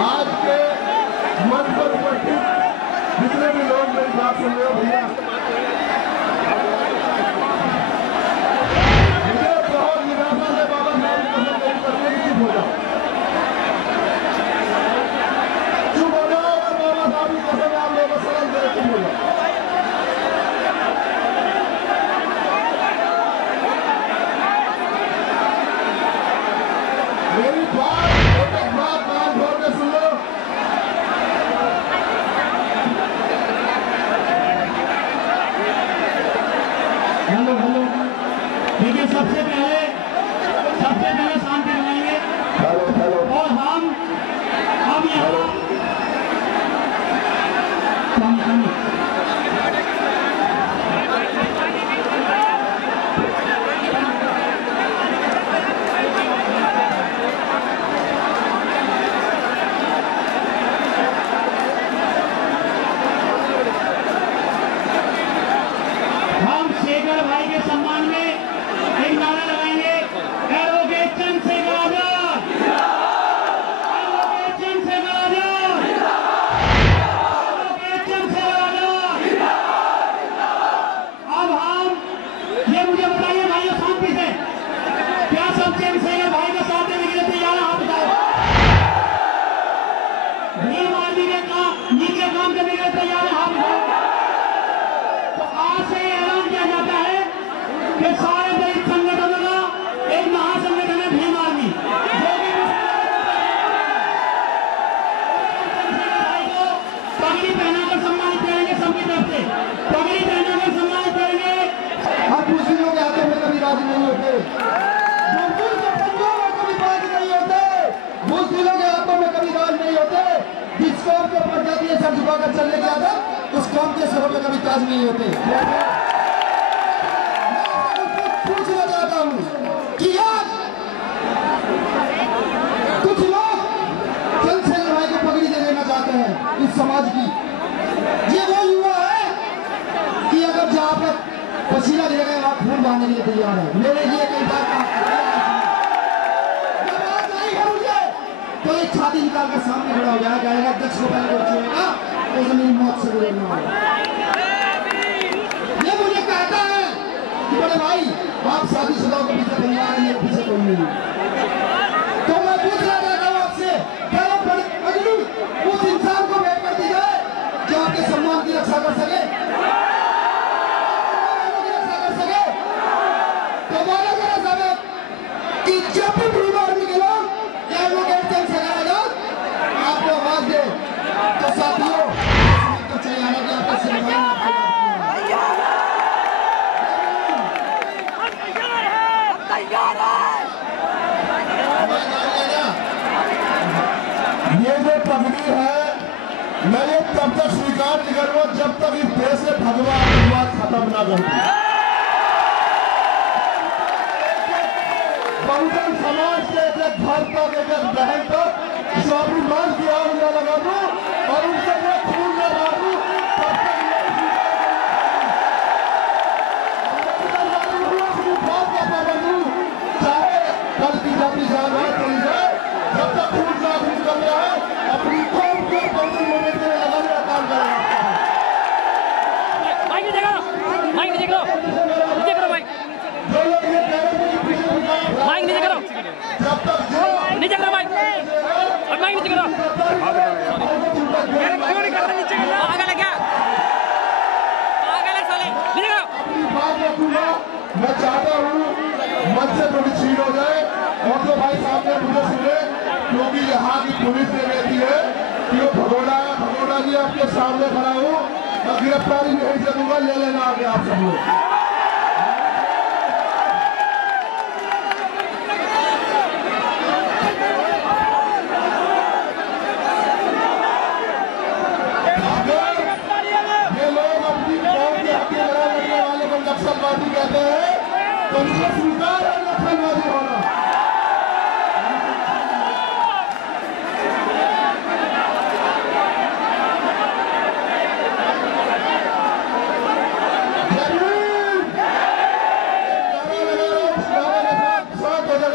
आज के मंच पर उपस्थित जितने भी लोग मेरी बात सुन रहे हो भैया, मुझे बहुत निराशा है बाबा साहब करने की चुप हो जाओ, चुप हो जाओ। अगर बाबा साहब की कसम आप लोगों को सलाम दे चुप हो जाओ। मेरी बात एक बात कान खोल के सुन लो। हेलो हेलो, देखिए सबसे पहले शांति बनाएंगे और हम अब यहाँ शेखर भाई के सम्मान में एक नारा लगाएंगे, advocate Chandrashekhar Azad, advocate Chandrashekhar Azad, advocate Chandrashekhar Azad. अब हम ये मुझे बताइए भाइयों शांति से, क्या सब चंद्रशेखर भाई का साथ देने के लिए तैयार हैं? आप बताओ। भीम आर्मी के काम नीचे काम करने के लिए तैयार हैं? आप बताओ। तो आज से ऐलान किया जाता है कि सारे दलित संगठनों का एक महासंगठन है भीम आर्मी, जो कि भाई को पगड़ी पहनाकर सम्मानित करेंगे, सबकी तरफ से पगड़ी पहनाकर सम्मानित करेंगे। हम मुस्लिमों के हाथों में कभी राजी नहीं होते, कभी बाज नहीं होते, मुस्लिमों के हाथों में कभी राज नहीं होते। जिस कौम के ऊपर जाती है सर झुकाकर चलने की आदत, उस कौम के सरों पे कभी ताज नहीं होते। पूछना चाहता हूँ कि आज कुछ लोग चंद्रशेखर भाई को पगड़ी दे देना चाहते हैं इस समाज की। ये वो युवा है कि अगर जहाँ पर पसीना गिरेगा वहाँ खून बहाने के लिए तैयार है। मेरे लिए कई बार तो एक छाती निकाल कर सामने खड़ा हो जाएगा, अध्यक्ष को पहले छुएगा तो जमीन मौत से गुजरना होगा। ये मुझे कहता है कि बड़े भाई आप शादीशुदा के पीछे परिवार है, पीछे कोई नहीं। तो मैं पूछना चाहता हूँ आपसे, क्या पगड़ी उस इंसान को भेंट कर दी जाए जो आपके सम्मान की रक्षा कर सके, तो बोला जरा साहब कि जब भी भीम आर्मी के लोग या एडवोकेट चंद्रशेखर आजाद आपको आवाज दे तो साथियों तो चले आना कि आपका सिनेमा ये जो पगड़ी है मैं ये तब तक स्वीकार नहीं करूंगा जब तक इस देश से भगवान खत्म ना कर दूं। बहुजन समाज के एक घर तक एक बहन तक स्वाभिमान की आग न लगा दूं और उनसे मैं खून न मारूं, तब तक चाहे कल की जाती जान चली जाए, जब तक खून ना खून कर रहा है अपनी कौम को बहुजन मूवमेंट के लिए लगाने का काम कर रहा है। जो लोग ये कह रहे हैं कि पीछे नीचे करो, जब तक नीचे करो माइक, और माइक नीचे करो। पागल है क्या? पागल है साले, नीचे करो। बात रखूंगा, मैं चाहता हूँ मंच से थोड़ी छीन हो जाए और जो भाई साहब ने मुझे सुने, क्योंकि यहाँ की पुलिस ने कहती है कि वो भगोड़ा जी आपके सामने खड़ा हूँ, मैं गिरफ्तारी नहीं से दूंगा, ले लेना आगे आप सब लोग। नक्सलवादी कहते हैं तो उनको स्वीकार है नक्सलवादी होना।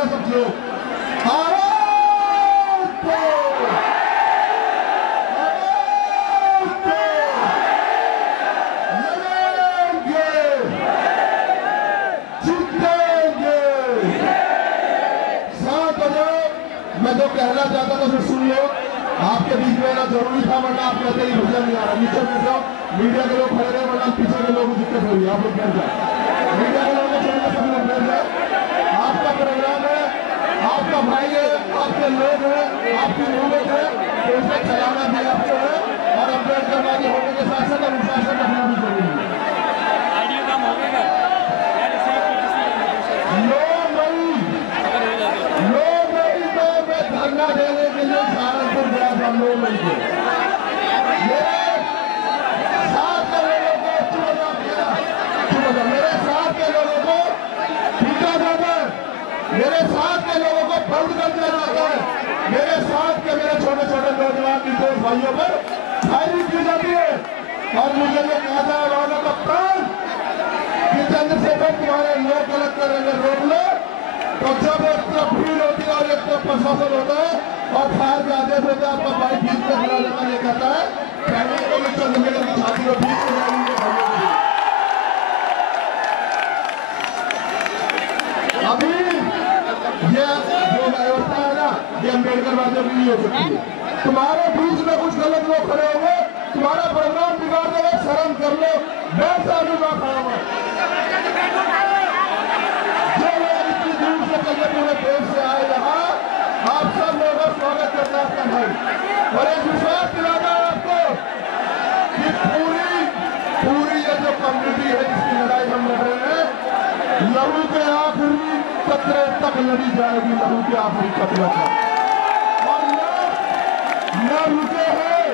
सब लोग मैं जो कहना चाहता था सुन लो, आपके बीच में ना जरूरी था, वरना आप कहते ही भजन नहीं आ रहा। नीचे बैठ जाओ, मीडिया के लोग खड़े रहे, वरना पीछे के लोगों को दिक्कत हो रही है। आप लोग बैठ जाए, मीडिया के लोगों को सब लोग बैठ जाए। आपका प्रोग्राम है, आपका भाई है, आपके लोग हैं, आपकी मूवमेंट है, तो उसे चलाना भी आपको है और अम्बेडकर वादी होने के साथ साथ अनुशासन रखना भी जरूरी है। धरना देने के लिए सहारनपुर गया था 9 मई को। मेरे साथ के लोगों को मेरे साथ के लोगों को पीटा जाता है, मेरे साथ के लोगों को बंद कर दिया जाता है, मेरे साथ के मेरे छोटे छोटे नौजवान निर्दोष भाइयों पर फायरिंग की जाती है। और मुझे ये कहता है वालों का प्राण कि चंद्रशेखर तुम्हारे लोग गलत करेंगे, रोक लो। तो जब एक तरफ भीड़ होती है और एक तरफ प्रशासन होता है और फायर का आदेश होता है, आपका बाइक बीच में खड़ा जाता ये कहता है चंद्रशेखर की छाती को बीच में अभी ये जो व्यवस्था है ना, ये अम्बेडकर वादियों की नहीं हो सकती है। तुम्हारे बीच में कुछ गलत लोग खड़े होंगे, तुम्हारा प्रोग्राम बिगाड़ देंगे, शर्म कर लो। मैं सामने ना खड़ा हुआ पूरे देश से आए यहाँ, आप सब लोगों का स्वागत करना आपका भाई, और एक विश्वास दिलाना है आपको कि पूरी ये जो कम्युनिटी है जिसकी लड़ाई हम लड़ रहे हैं, लहू के आखिरी कतरे तक लड़ी जाएगी, लहू के आखिरी कतरे तक। और न रुके हैं,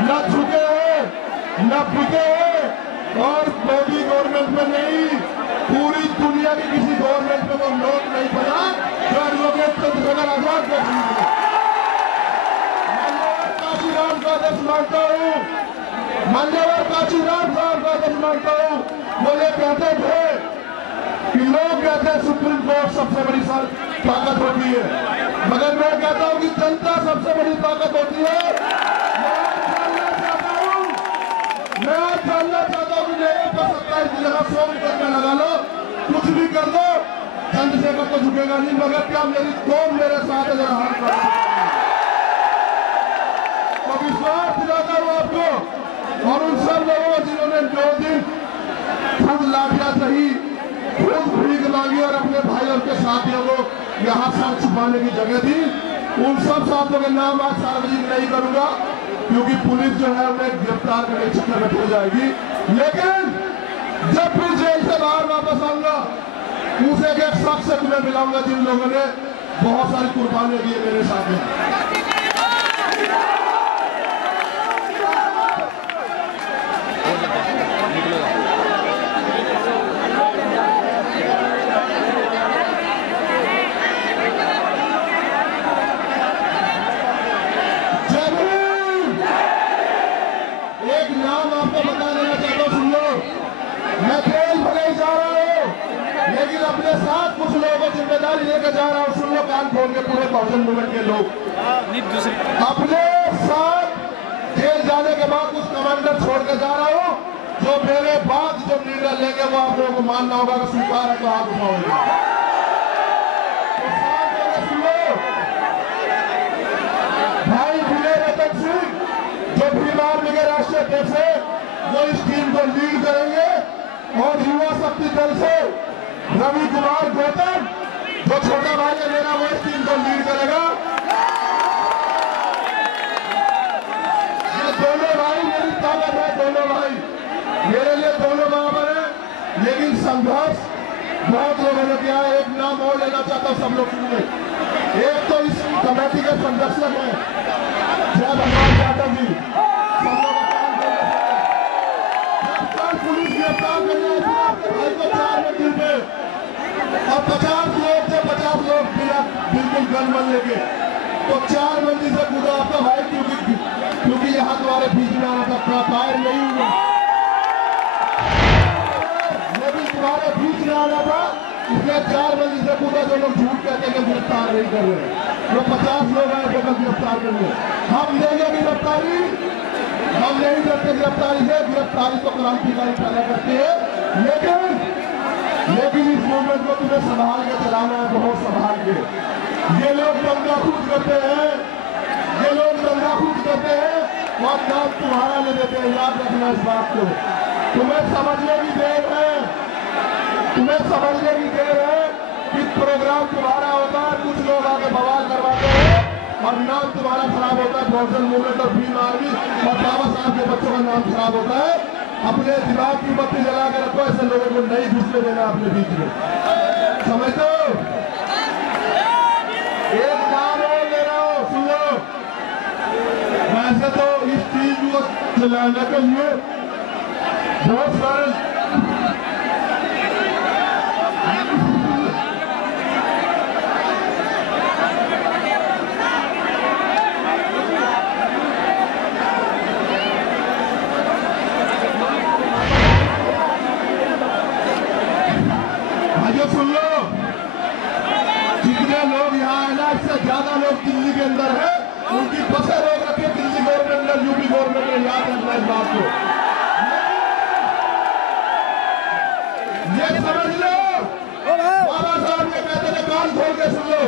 न झुके हैं, न बिके हैं। और मोदी गवर्नमेंट में नहीं, पूरी दुनिया की किसी गवर्नमेंट में वो नोट नहीं बना जो एडवोकेट चंद्रशेखर आजाद को काशीराम का आदेश मानता हूँ, मान्यवर काशीराम साहब का आदेश मानता हूँ। वो ये कहते थे कि लोग कहते हैं सुप्रीम कोर्ट सबसे बड़ी ताकत होती है, मगर मैं कहता हूँ कि जनता सबसे बड़ी ताकत होती है। मैं आज जानना चाहता हूँ कि मेरे पर 27 की जगह 100 में लगा लो, कुछ भी कर दो, चंद्रशेखर तो झुकेगा नहीं। मगर क्या मेरी कौम मेरे साथ है, हाथ कर तो विश्वास दिलाता हूँ आपको और उन सब लोगों को जिन्होंने 2 दिन खुद लाठियां सही, खुद भीख मांगी और अपने भाई और के साथियों को यहाँ सर छुपाने की जगह दी, उन सब साथियों के नाम आज सार्वजनिक नहीं करूंगा क्योंकि पुलिस जो है उन्हें गिरफ्तार करने के चक्कर में हो जाएगी। लेकिन जब भी जेल से बाहर वापस आऊंगा, उस एक शख्स से तुम्हें मिलाऊंगा जिन लोगों ने बहुत सारी कुर्बानियां दी है मेरे साथ में। एक नाम आपको बता देना चाहता हूँ, सुन लो। मैं जेल भले ही जा रहा हूँ, लेकिन अपने साथ कुछ लोगों को जिम्मेदारी लेकर जा रहा हूँ। सुन लो कान खोल के, पूरे 1000 मूवमेंट के लोग अपने साथ जेल जाने के बाद कुछ कमांडर छोड़ के जा रहा हूँ, जो मेरे बाद जो निर्णय लेंगे वो आप लोगों को मानना होगा कि स्वीकार है तो हाथ उठाओगे। सुन लो, भाई विजय रतन सिंह जो भीमार के राष्ट्रीय अध्यक्ष है, वो इस टीम को लीड करेंगे। और युवा शक्ति दल से रवि कुमार गौतम जो छोटा भाई है मेरा, वो इस टीम को लीड करेगा। ये दोनों भाई मेरी ताकत है, दोनों भाई मेरे लिए दोनों बराबर है। लेकिन संघर्ष बहुत लोगों ने किया है। एक नाम और लेना चाहता हूँ, सब लोग सुनिए। एक तो इस कमेटी के संरक्षक है जय भगवान यादव जी, पुलिस गिरफ्तार करने आपके भाई को 4 मंजिल पे और 50 लोग थे, 50 लोग बिल्कुल गन मन लेके, तो 4 मंजिल से कूदा आपका भाई, क्योंकि यहाँ तुम्हारे बीच में आना था, फायर नहीं हुआ, लेकिन तुम्हारे बीच में आना था, इसलिए 4 मंजिल से कूदा। जो लोग झूठ कहते हैं गिरफ्तार नहीं कर रहे, जो 50 लोग आए थे गिरफ्तार कर रहे, हम देंगे गिरफ्तारी, हम नहीं करते गिरफ्तारी से। गिरफ्तारी तो क्रांतिकारी पैदा करते हैं, लेकिन इस मूवमेंट को तुम्हें संभाल के चलाना है, बहुत संभाल के। ये लोग दंगाकूद करते हैं, ये लोग दंगाकूद करते हैं और नाम तुम्हारा ले देते हैं। याद रखना इस बात को। तुम्हें समझने की देर है, तुम्हें समझने की देर है कि प्रोग्राम तुम्हारा होता है, कुछ लोग आके बवाल करवाते हैं और नाम तुम्हारा खराब होता है। प्रोफेशनल मूवमेंट और भीम आर्मी और बाबा साहब के बच्चों का नाम खराब होता है। अपने दिमाग की बत्ती जला के रखो, ऐसे लोगों को नहीं घुसने देना अपने बीच में, समझ लो। एक नाम और ले रहा हूं, सुन लो। वैसे तो इस चीज को चलाने के लिए बहुत सारे सुन लो, जितने लोग यहाँ है ना, इससे ज्यादा लोग दिल्ली के अंदर है, उनकी बसें रोक रखी दिल्ली गवर्नमेंट ने, यूपी गवर्नमेंट ने। याद रखना इस बात को, ये समझ लो। बाबा साहब ये कहते थे, कान खोल के सुन लो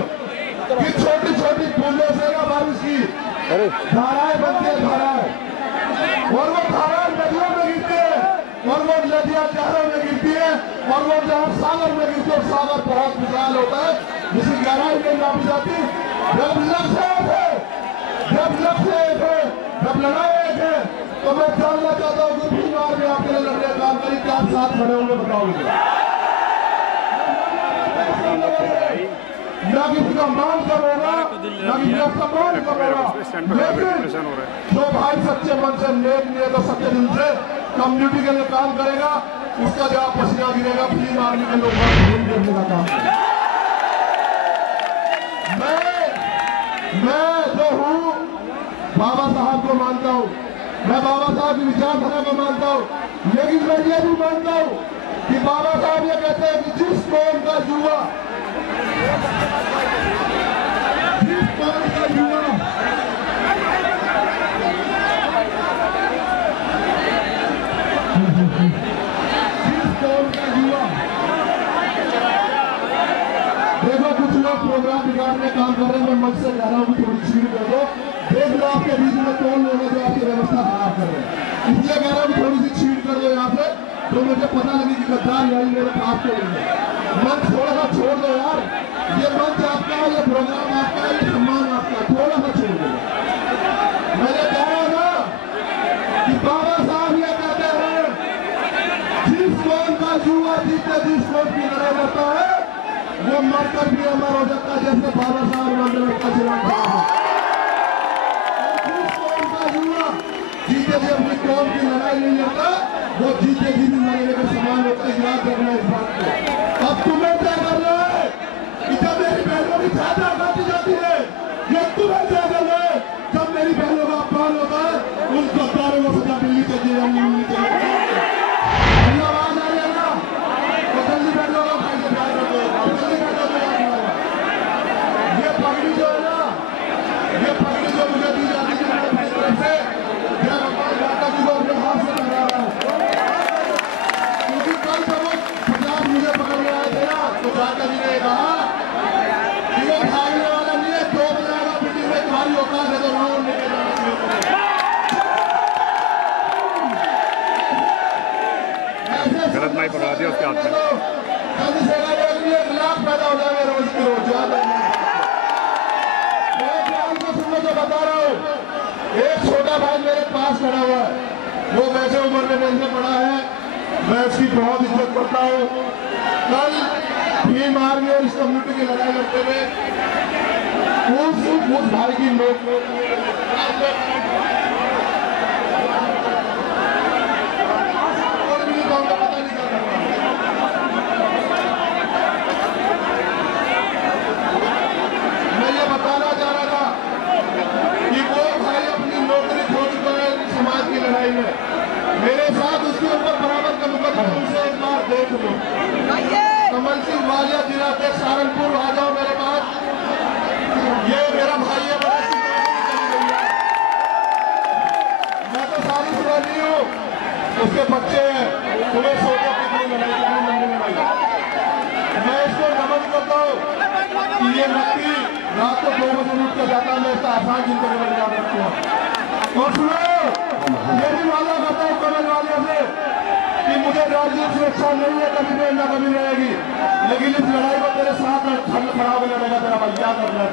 कि छोटी छोटी बूंदों से ना बारिश की धाराएं बनती है, धाराएं, और वो धाराएं नदियों में गिरती है, और वो नदियां नहरों में गिरती है, और वो जहाँ सागर में गिरती है, सागर बहुत विशाल होता है, जिसकी गहराई नहीं नापी जाती। जब लक्ष्य थे, जब लड़ाई थे, तो मैं जानना चाहता हूँ कि भीम आर्मी आपके लिए लड़ने का काम करी, क्या आप साथ खड़े होंगे बताओगे? ना किसी का मान करोगा, ना किसी का सम्मान करोगा, लेकिन जो भाई सच्चे मन से, नेक नियत और सच्चे दिल से कम्युनिटी के लिए काम करेगा, उसका जवाब पसीना गिरेगा। भीम आर्मी के लोग देखने का काम करेगा। मैं जो हूँ बाबा साहब को मानता हूँ, मैं बाबा साहब की विचारधारा को मानता हूँ, लेकिन मैं ये भी मानता हूँ कि बाबा साहब ये कहते हैं कि जिस कौम का युवा देखो, कुछ लोग प्रोग्राम बिगाड़ने का काम कर रहे हैं। मैं मंच से कह रहा हूँ कि थोड़ी छीड़ कर दो। देख लो आपके बीच में कौन लोग हैं जो आपकी व्यवस्था खराब कर रहे हैं, इसलिए कह रहा हूँ थोड़ी सी छीड़ कर दो यहाँ से, तो मुझे पता लगे कि गद्दार यार मेरे पास तो नहीं है। मंच थोड़ा सा छोड़ दो यार, ये मंच आपका है, ये प्रोग्राम आपका है, ये सम्मान आपका, थोड़ा सा छोड़ दो। मैंने कहा ना कि बाबा साहब ये कहते हैं, जिस कौम का युवा जीते, जिस कौम की लड़ाई करता है, वो मरकर भी अमर हो जाता है, जैसे बाबा साहब मंदिर का चिराग था। जिस कौम का युवा जीते जी अपनी कौम की लड़ाई नहीं लड़ता, वो जीते जी भी मरने के समान होता है। याद रखना इस बात को। अब तुम्हें क्या करना है कि जब मेरी बहनों की छात्रा काटी जाती है, ये तुम्हें क्या करना है? जब मेरी बहनों का अपमान होता है, उन गद्दारों को सजा मिलनी चाहिए या नहीं मिलनी चाहिए? आवाज आ रही है ना, तो जल्दी बैठ जाओ, ये पगड़ी जो है ना, ये पगड़ी जो मुझे दी जाती है मेरी तरफ से, मैं भगवान माता जी को अपने हाथ से लगा रहा हूँ, क्योंकि कल जब वो 50 मुझे पकड़ने आए थे ना, तो चाचा जी ने कहा कि वो भागने वाला नहीं है, 2 बजे आएगा मीटिंग में, तुम्हारी औकात है तो राउंड लेके जाना चाहिए। गलत नहीं पकड़ा दिया उसके हाथ में। चंद्रशेखर के लिए खिलाफ पैदा हो जाएगा रोज की रोज। याद रखना, मैं ध्यान से सुनने को बता रहा हूँ। एक छोटा भाई मेरे पास खड़ा हुआ है, वो वैसे उम्र में मेरे से बड़ा है, मैं उसकी बहुत इज्जत करता हूँ। कल भीम आर्मी और इस कम्युनिटी की लड़ाई लड़ते हुए उस भाई की लोग मेरे साथ उसके ऊपर बराबर का मुकदमा, उसे एक बार देख लो। कमल सिंह वालिया जिला के सहारनपुर आ जाओ मेरे पास। ये मेरा भाई है, मैं तो सारी पुरानी हूँ, उसके बच्चे हैं, तुम्हें सोचो कितनी लड़ाई, कितनी लंबी लड़ाई। मैं इसको नमन करता हूँ कि ये नक्की रात को 2 बजे उठ कर जाता मैं इसका आसान जिंदगी में याद रखता हूँ। और सुनो, ये भी वादा करता हूँ कमल वाले से कि मुझे राज्य सुरक्षा नहीं है, कभी नहीं ना कभी रहेगी, लेकिन इस लड़ाई को तेरे साथ खड़ा होकर लड़ेगा तेरा भाई, क्या करना है।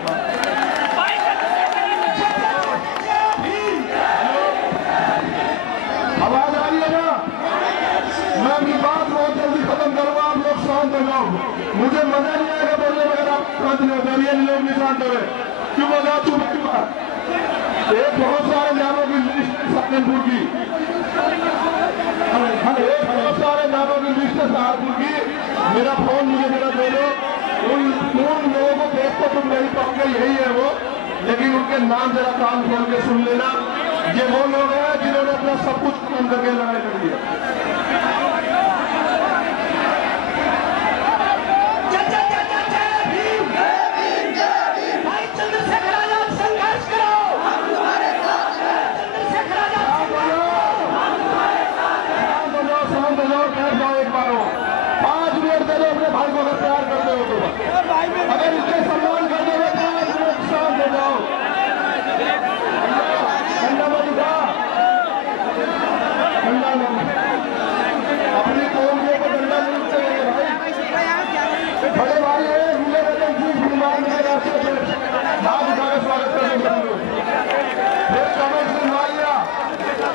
आवाज आ रही है ना? मैं अपनी बात बहुत जल्दी खत्म करूंगा, आप लोग शांत हो जाओ। मुझे मजा नहीं आएगा बोलने में अगर आप शांत नहीं होते, ये लोग नहीं शांत हो रहे। क्यों मजा चुप चुका? एक बहुत सारे नामों की लिस्ट सहारनपुर की, एक बहुत सारे नामों की लिस्ट है सहारनपुर की। मेरा फोन मुझे मेरा दे दो, उन लोगों को देख तो तुम नहीं पाओगे, यही है वो, लेकिन उनके नाम जरा कान खोल के सुन लेना। ये वो लोग हैं जिन्होंने अपना सब कुछ खत्म करके लड़ाई लड़ी है। भाई को अगर प्यार करते हो तो, अगर इसके सम्मान करते हो तो 5 मिनट शांत हो जाओ। अपनी कौम को डंडा नहीं चलेगा भाई। बड़े भाई है मिले रतन सिंह बीमार में राष्ट्रीय अध्यक्ष, हाथ उठाकर स्वागत करने के लिए कमल सिंह मालिया,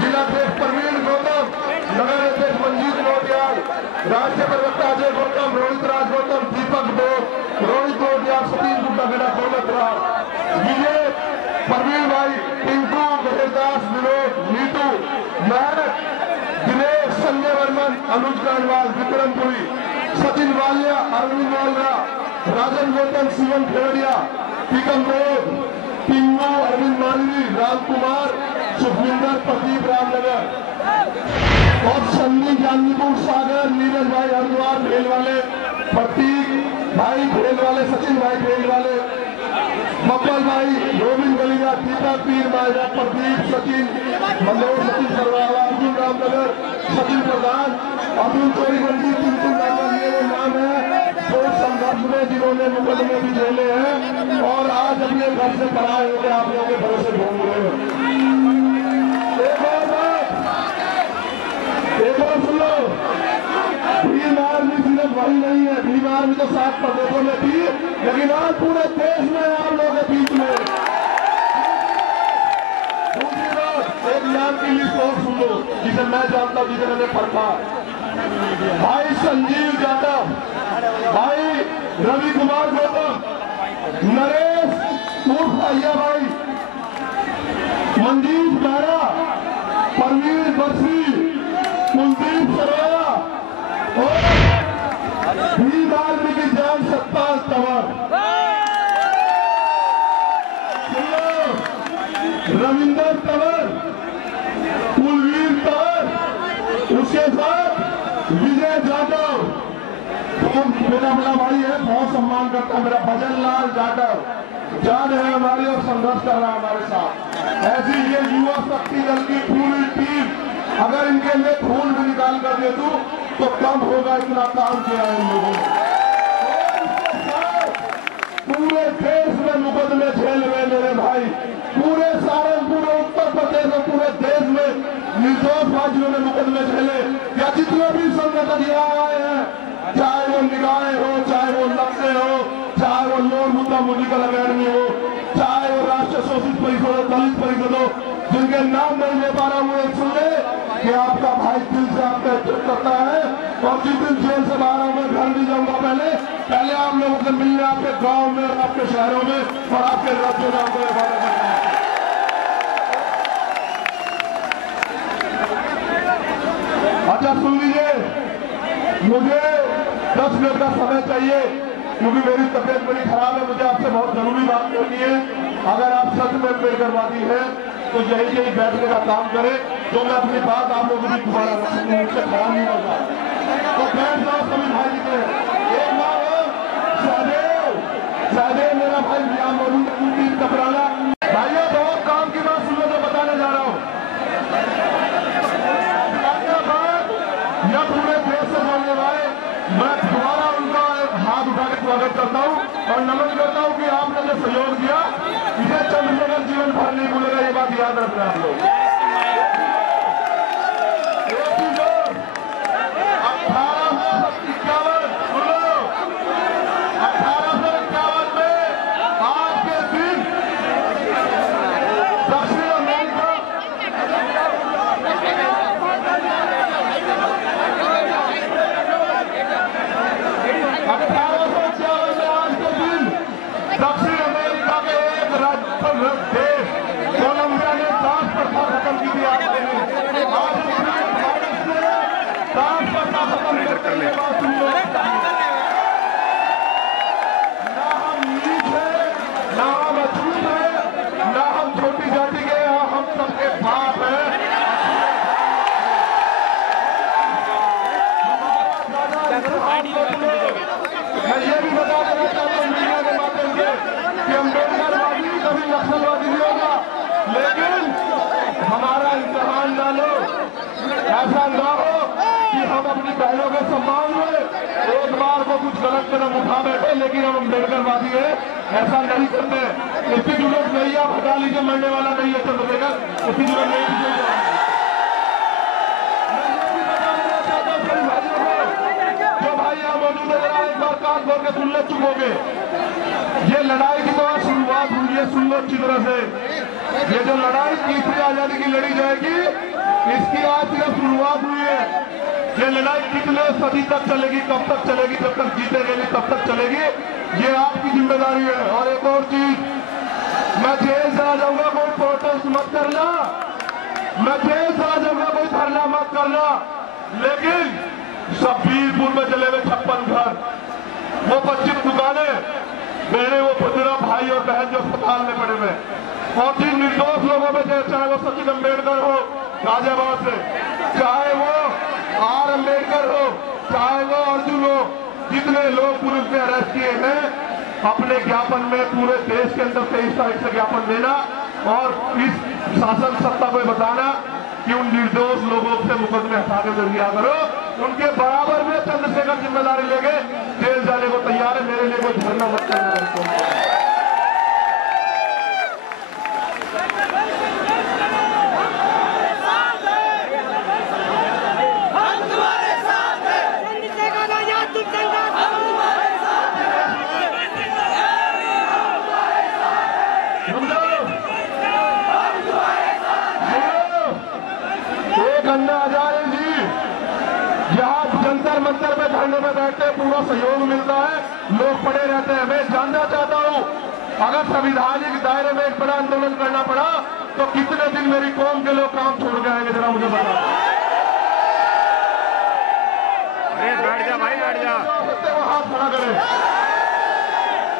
जिलाध्यक्ष प्रवीण गौतम, नगर अध्यक्ष मंजीत नौटियाल, राष्ट्रीय प्रवक्ता अजय गौतम, रोहित राज गौतम, दीपक बोस, रोहित नौटियाल, सतीश गुप्ता बेटा, दौलत राव, विजय, प्रवीण भाई, टिंकू, गहेदास, विनोद, नीतू, मेहनत, दिनेश, संजय वर्मन, अनुज कांडवाल, विक्रमपुरी, सचिन वालिया, अरविंद वालरा, राजन गौतम, शिवम खेड़िया, टीकम बोध, टिंगू, अरविंद मालवी, राम कुमार, सुखविंदर, प्रदीप रामनगर और संदीप जानवीपुर, सागर, नीरज भाई हरिद्वार भेल वाले, प्रतीक भाई भेल वाले, सचिन भाई भेल वाले, मक्कल भाई, गोविंद गलीगा, दीपक पीर मायरा, प्रदीप, सचिन मनोज, सचिन सरवाला, अर्जुन रामनगर, सचिन प्रधान, अब्दुल चोरी मंडी, टिंकू नागर, ये वो नाम है जो संघर्ष में जिन्होंने मुकदमे भी झेले हैं और आज अपने घर से पराए होकर आप लोगों के भरोसे घूम रहे हैं। एक और सुन लो, भीम आर्मी सिर्फ वही नहीं है, भीम आर्मी तो 7 प्रदेशों में थी, लेकिन आज पूरे देश में आप लोगों के बीच में। दूसरी बात, एक नाम की लिस्ट और सुन लो जिसे मैं जानता हूं, जिसे मैंने पढ़ा, भाई संजीव यादव, भाई रवि कुमार गौतम, नरेश उर्फ अय्या भाई, मंजीत बैरा, परवीन बर्फी, कुलदीप सरोया और भीम आर्मी की जान सत्तार तंवर, रविंदर तंवर, कुलवीर तंवर, उसके साथ विजय जाटव, मेरा बड़ा भाई है, बहुत सम्मान करता है, मेरा भजन लाल जाटव जान है हमारी और संघर्ष कर रहा है हमारे साथ। ऐसी ये युवा शक्ति दल की पूरी टीम, अगर इनके लिए खून भी निकाल कर दे दूं तो कम होगा, इतना काम किया है इन लोगों ने। पूरे देश में मुकदमे झेल रहे मेरे भाई, पूरे सहारनपुर, उत्तर प्रदेश और पूरे देश में निर्दोष भाइयों ने मुकदमे झेले। या जितने भी संगठन यहाँ आए हैं, चाहे वो निगाहें हो, चाहे वो नक्शे हो, चाहे वो नोर मुद्दा मेडिकल अकेडमी हो, चाहे वो राष्ट्रीय शोषित परिषद हो, दलित परिषद हो, जिनके नाम नहीं ले पा रहा हूँ, सुन ले कि आपका भाई दिल से आपका इज्जत करता है। और जिस दिन जेल से बाहर आऊंगा, घर भी जाऊंगा, पहले आप लोगों से मिलने आपके गांव में और आपके शहरों में और आपके राज्यों में आपको वादा करना है। अच्छा सुन लीजिए, मुझे 10 मिनट का समय चाहिए क्योंकि मेरी तबीयत बड़ी खराब है, मुझे आपसे बहुत जरूरी बात करनी है। अगर आप सच में बेगरवादी है तो यही बैठने का काम करें, जो मैं अपनी बात आप लोगों की दोबारा रखूंगी, मुझसे खड़ा नहीं होगा तो बैठ जाओ सभी भाई के। एक बार सहदेव मेरा भाई यहाँ मौजूद कुलदीप कपराला, भाइयों बहुत काम की बात सुनो जो बताने जा रहा हूँ। यह पूरे देश से बोलने वाले मैं दोबारा उनका हाथ उठा के स्वागत करता हूँ और नमन करता हूँ कि आपने जो सहयोग दिया पल भर नहीं भूलेगा, ये बात याद रखना आप लोग। 1851 में आज के दिन दक्षिण अमेरिका 1851 में आज के दिन दक्षिण अमेरिका के एक देश कोलंबिया ने दास प्रथा खत्म की थी। आज भारत से दास प्रथा खत्म करने के बाद ना हम नीच है, ना हम अछूत है, ना हम छोटी जाति के, हम सबके बाप है। मैं ये भी बता देना चाहता हूँ मीडिया के माध्यम से कि अम्बेडकरवादी कभी नक्सलवादी नहीं होगा, लेकिन हमारा इम्तिहान ना लो, ऐसा ना हो कि हम अपनी बहनों के सम्मान में एक बार को कुछ गलत कदम उठा बैठे, लेकिन हम अम्बेडकरवादी है ऐसा नहीं करते। इसकी जरूरत नहीं, आप हटा लीजिए, मरने वाला नहीं है चंद्रशेखर, इसकी जरूरत नहीं है। एक बार कान खोल के सुन लो, चुप हो गए। ये लड़ाई की तो शुरुआत हुई है, सुन लो अच्छी तरह से। ये जो लड़ाई तीसरी आजादी की लड़ी जाएगी, इसकी आज सिर्फ शुरुआत हुई है। ये लड़ाई कितने सदी तक चलेगी, कब तक चलेगी, जब तक जीतेंगे नहीं तब तक चलेगी, ये आपकी जिम्मेदारी है। और एक और चीज, मैं जेल चला जाऊंगा, कोई प्रोटेस्ट मत करना, मैं जेल चला जाऊंगा, कोई धरना मत करना, लेकिन शब्बीरपुर में जले हुए 56 घर, वो 25 दुकानें, मेरे वो 15 भाई और बहन जो अस्पताल में पड़े हुए, और जिन निर्दोष लोगों में चाहे वो सचिन अम्बेडकर हो गाजियाबाद से, चाहे वो आर अम्बेडकर हो, चाहे वो अर्जुन हो, जितने लोग पुलिस ने अरेस्ट किए हैं, अपने ज्ञापन में पूरे देश के अंदर 23 तारीख से ज्ञापन देना और इस शासन सत्ता को बताना कि उन निर्दोष लोगों से मुकदमे हटा के दिया करो। उनके बराबर में चंद्रशेखर जिम्मेदारी लेके जेल जाने को तैयार है, मेरे लिए कोई धरना मत करना। अन्ना हजारे जी यहाँ जंतर मंतर में धरने में बैठते पूरा सहयोग मिलता है, लोग पड़े रहते हैं। मैं जानना चाहता हूँ, अगर संविधानिक दायरे में एक बड़ा आंदोलन करना पड़ा तो कितने दिन मेरी कौम के लोग काम छोड़ के आएंगे, जरा मुझे बता। बैठ जा भाई, बैठ जा। सकते वो हाथ खड़ा करें,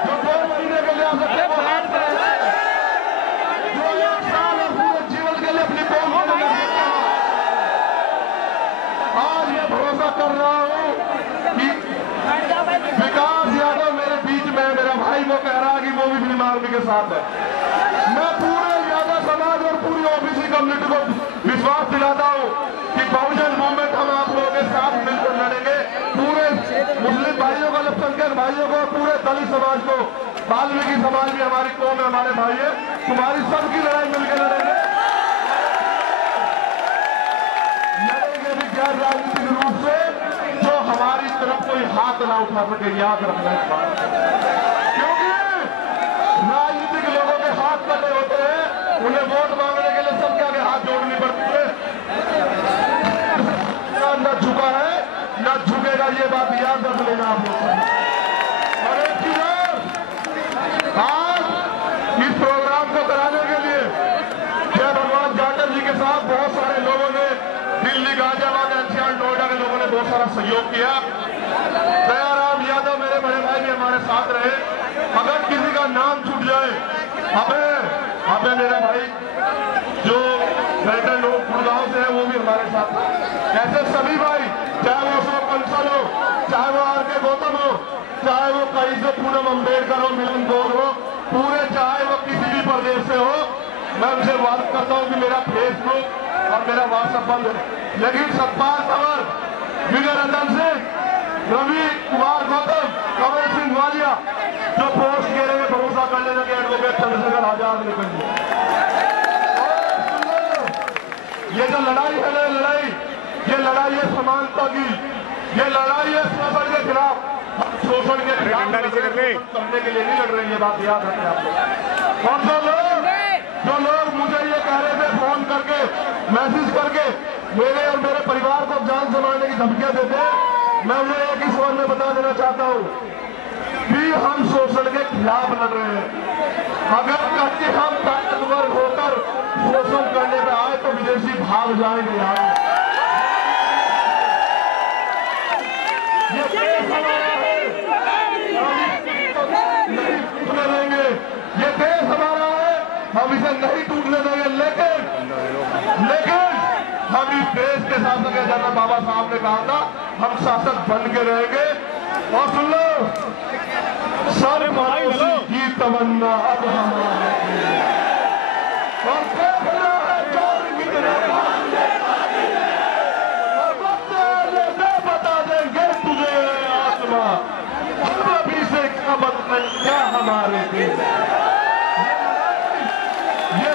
जो 2 महीने के लिए आ सकते वो हाथ खड़ा करें, जो 1 साल और पूरे जीवन के लिए अपनी कौम को लगा सकते हैं। आज मैं भरोसा कर रहा हूं कि विकास यादव मेरे बीच में, मेरा भाई वो कह रहा है कि वो भी फिल्म आर्मी के साथ है। मैं पूरे यादव समाज और पूरी ओबीसी कम्युनिटी को विश्वास दिलाता हूं कि बहुजन मूवमेंट हम आप लोगों के साथ मिलकर लड़ेंगे। पूरे मुस्लिम भाइयों को, अल्पसंख्यक भाइयों को, पूरे दलित समाज को, वाल्मीकि समाज भी हमारी कौम है, हमारे भाई है, तुम्हारी सबकी लड़ाई मिलकर लड़ेंगे। गैर राजनीतिक रूप से जो हमारी तरफ कोई हाथ ना उठा सके, याद रखना इस बात, क्योंकि राजनीतिक लोगों के हाथ कटे होते हैं, उन्हें वोट मांगने के लिए सबके आगे हाथ जोड़नी पड़ती है। न झुका है न झुकेगा, ये बात याद रख लेना आप लोग। और एक चीज आज इस प्रोग्राम को कराने के लिए जय भगवान जाटव जी के साथ बहुत सारे लोगों ने, दिल्ली, गाजियाबाद, एनसीआर, नोएडा के लोगों ने बहुत सारा सहयोग किया। दयाराम यादव मेरे बड़े भाई भी हमारे साथ रहे। अगर किसी का नाम छूट जाए, हमें मेरा भाई जो बेहतर लोग गुड़गांव से है वो भी हमारे साथ, ऐसे सभी भाई, चाहे वो अशोक कंसल हो, चाहे वो आर.के. गौतम हो, चाहे वो कहीं से पूनम अम्बेडकर हो, मिलन गौर हो, पूरे चाहे वो किसी भी प्रदेश से हो, मैं उनसे बात करता हूँ कि मेरा फेसबुक और मेरा व्हाट्सएप बंद है, लेकिन सतपाल कंवर, विजय रतन सिंह, रवि कुमार गौतम, कंवर सिंह वालिया जो पोस्ट के लिए भरोसा कर लेना कि एडवोकेट चंद्रशेखर आजाद निकल ये जो लड़ाई है ना, ये लड़ाई है समानता की, ये लड़ाई है शोषण के खिलाफ। शोषण के खिलाफ करने के लिए नहीं लड़ रहे हैं, ये बात याद रखें आप लोग। और जो लोग मुझे ये कह रहे थे फोन करके, मैसेज करके मेरे और मेरे परिवार को जान से मारने की धमकियां देते हैं, मैं उन्हें एक ही सवाल में बता देना चाहता हूँ कि हम शोषण के खिलाफ लड़ रहे हैं। अगर कभी हम ताकतवर होकर शोषण करने में आए तो विदेशी भाग जाएंगे। यहाँ ये देश हमारा है, नहीं टूटने देंगे। ये देश हमारा है, हम इसे नहीं टूटने देंगे। लेकिन हम इस देश के शासक है, जैसा बाबा साहब ने कहा था, हम शासक बन के रहेंगे। और सुन लो, सर्वमनुष्य की तमन्ना अब हमारी और देखना है चोर कितने बता देंगे तुझे आत्मा, हम अभी से कमत में क्या हमारे दिल। ये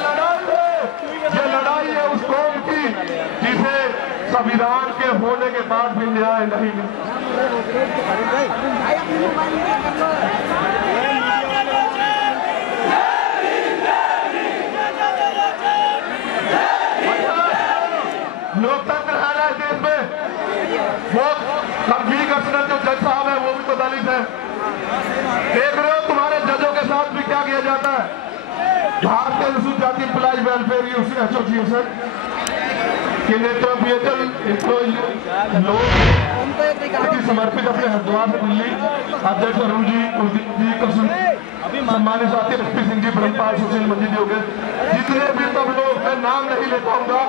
लड़ाई है उस कौम की जिसे संविधान के होने के बाद भी न्याय नहीं मिलता। लोकतंत्र है ना देश में, वो रणवीर कृष्णन जो जज साहब है वो भी तो दलित है। देख रहे हो तुम्हारे जजों के साथ भी क्या किया जाता है। भारतीय अनुसूचित जाति एम्प्लॉयज वेलफेयर एसोसिएशन के नेतृत्व लोग समर्पित अपने हरिद्वार से दिल्ली अध्यक्ष अरुण जी, कुलदीप जी, कृष्ण, सम्मानित साथी एसपी सिंह जी, ब्रह्मपाल, सुशील, मंजी जी हो गए, जितने भी सब लोग, मैं नाम नहीं ले पाऊंगा।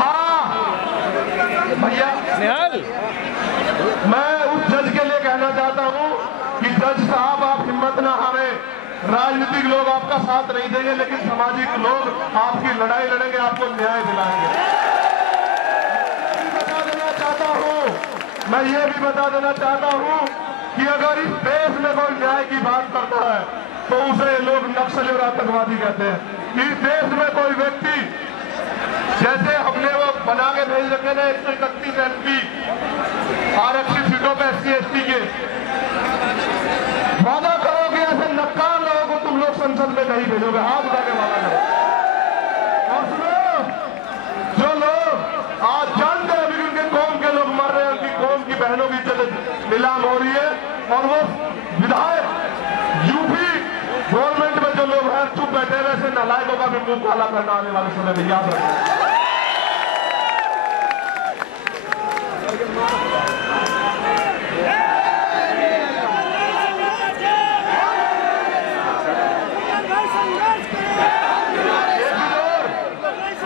हाँ भैया, मैं उस जज के लिए कहना चाहता हूँ कि जज साहब आप हिम्मत ना हारे। राजनीतिक लोग आपका साथ नहीं देंगे, लेकिन सामाजिक लोग आपकी लड़ाई लड़ेंगे, आपको न्याय दिलाएंगे। मैं ये भी बता देना चाहता हूँ कि अगर इस देश में कोई न्याय की बात करता है तो उसे लोग नक्सली और आतंकवादी कहते हैं। इस देश में कोई व्यक्ति, जैसे हमने वो बना के भेज रखे ना 131 MP आरक्षित सीटों पर SC ST के, वादा करो कि ऐसे नक्कार लोगों को तुम लोग संसद में नहीं भेजोगे। हाथ उठा के वादा करो। और सुनो, जो लोग आज जानते हैं कि उनके कौम के लोग मर रहे हैं, उनकी कौम की बहनों की इज्जत नीलाम हो रही है, और वो विधायक यूपी गवर्नमेंट में जो लोग हैं चुप बैठे हैं, वैसे नालायकों का भी मुंह काला करना आने वाले समय में याद रखें।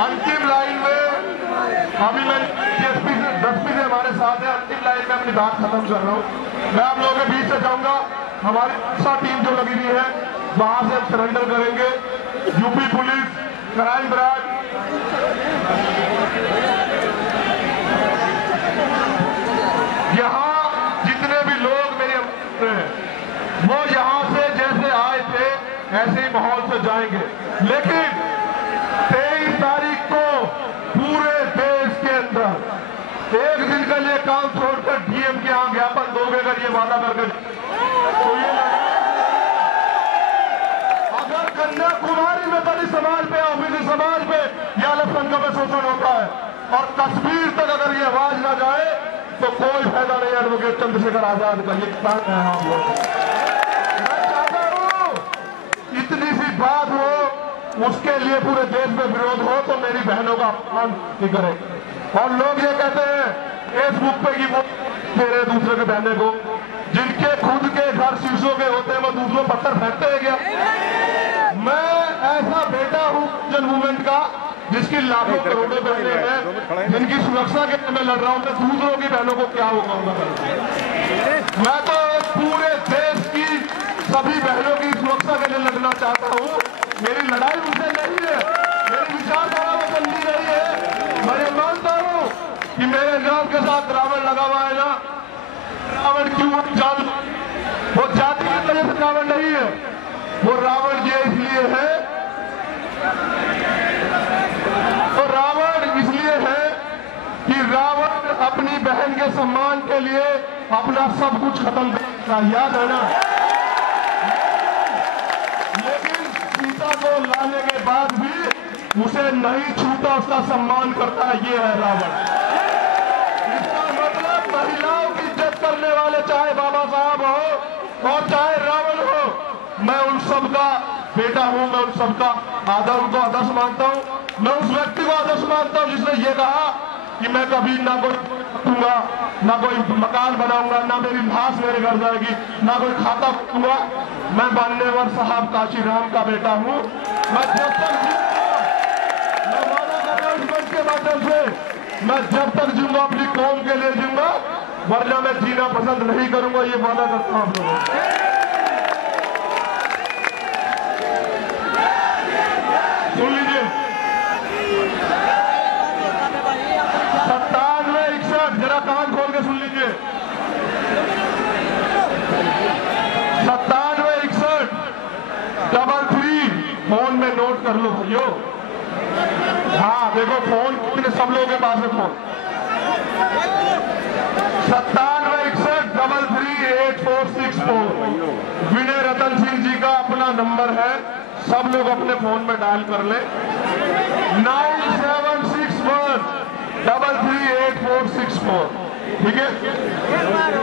अंतिम लाइन में अभी मैं DSP से हमारे साथ है, अंतिम लाइन में अपनी बात खत्म कर रहा हूँ। मैं आप लोगों के बीच से जाऊंगा, हमारी टीम जो लगी हुई है वहां से सरेंडर करेंगे। यूपी पुलिस, क्राइम ब्रांच, यहाँ जितने भी लोग मेरे हैं वो यहाँ से जैसे आए थे ऐसे ही माहौल से जाएंगे। लेकिन 23 तारीख को पूरे देश के अंदर एक दिन के लिए काम छोड़कर DM के यहाँ ज्ञापन दोगे अगर ये वादा करके, तो ये अगर कन्याकुमारी में दलित समाज पे, ओबीसी समाज पे या अल्पसंख्यकों पे शोषण होता है और कश्मीर तक अगर ये आवाज ना जाए तो कोई फायदा नहीं। एडवोकेट चंद्रशेखर आजाद का ये किसान है आप लोग। मैं चाहता हूँ इतनी सी बात हो, उसके लिए पूरे देश में विरोध हो तो मेरी बहनों का अपमान नहीं करे। और लोग ये कहते हैं फेसबुक पे कि वो तेरे दूसरे के बहने को, जिनके खुद के घर शीशों के होते हैं वो दूसरों पत्थर फेंकते हैं क्या? मैं ऐसा बेटा हूँ जन मूवमेंट का जिसकी लाखों करोड़ों बहने हैं, जिनकी सुरक्षा के लिए मैं लड़ रहा हूँ। मैं दूसरों की बहनों को क्या होगा? मैं तो पूरे देश की सभी बहनों की सुरक्षा के लिए लड़ना चाहता हूँ। मेरी लड़ाई उनसे नहीं है, मेरी विचारधारा में बंदी नहीं है। मैं ये मानता हूँ कि मेरे नाम के साथ रावण लगा हुआ है ना, रावण क्यों जान, वो जाति की वजह से रावण नहीं है, वो रावण ये इसलिए है अपनी बहन के सम्मान के लिए अपना सब कुछ खत्म करता, याद है ना। लेकिन सीता को लाने के बाद भी उसे नहीं छूटा, उसका सम्मान करता है, ये है रावण। इसका मतलब महिलाओं की इज्जत करने वाले चाहे बाबा साहब हो और चाहे रावण हो, मैं उन सबका बेटा हूं, मैं उन सबका आदर को आदर्श मानता हूं। मैं उस व्यक्ति को आदर्श मानता हूं जिसने ये कहा कि मैं कभी ना कोई दूंगा, ना कोई मकान बनाऊंगा, ना मेरी लाश मेरे घर जाएगी, ना कोई खाता दूंगा। मैं मान्यवर साहब काशीराम का बेटा हूं। मैं जब तक जीऊंगा, मैं वादा कर रहा हूं इस मंच के माध्यम से, मैं जब तक जीऊंगा अपनी कौम के लिए जीऊंगा, वरना मैं जीना पसंद नहीं करूंगा, ये वादा करता हूं आप लोगों को। सुन लीजिए, 9761, जरा कान खोल के सुन लीजिए, 9761 33, फोन में नोट कर लो भैयो। हाँ देखो फोन कितने सब लोगों के पास है फोन। 9761 33 8464 विनय रतन सिंह जी का अपना नंबर है, सब लोग अपने फोन में डायल कर ले। 9761 33 8464, ठीक है।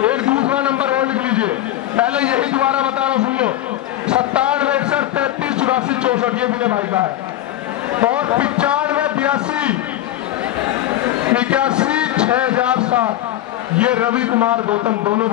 एक दूसरा नंबर और लिख लीजिए, पहले यही दोबारा बता रहा हूं, सुन लो। 9761 33 84 64, ये विनय भाई का है। और 95 82 81 6007, ये रवि कुमार गौतम, दोनों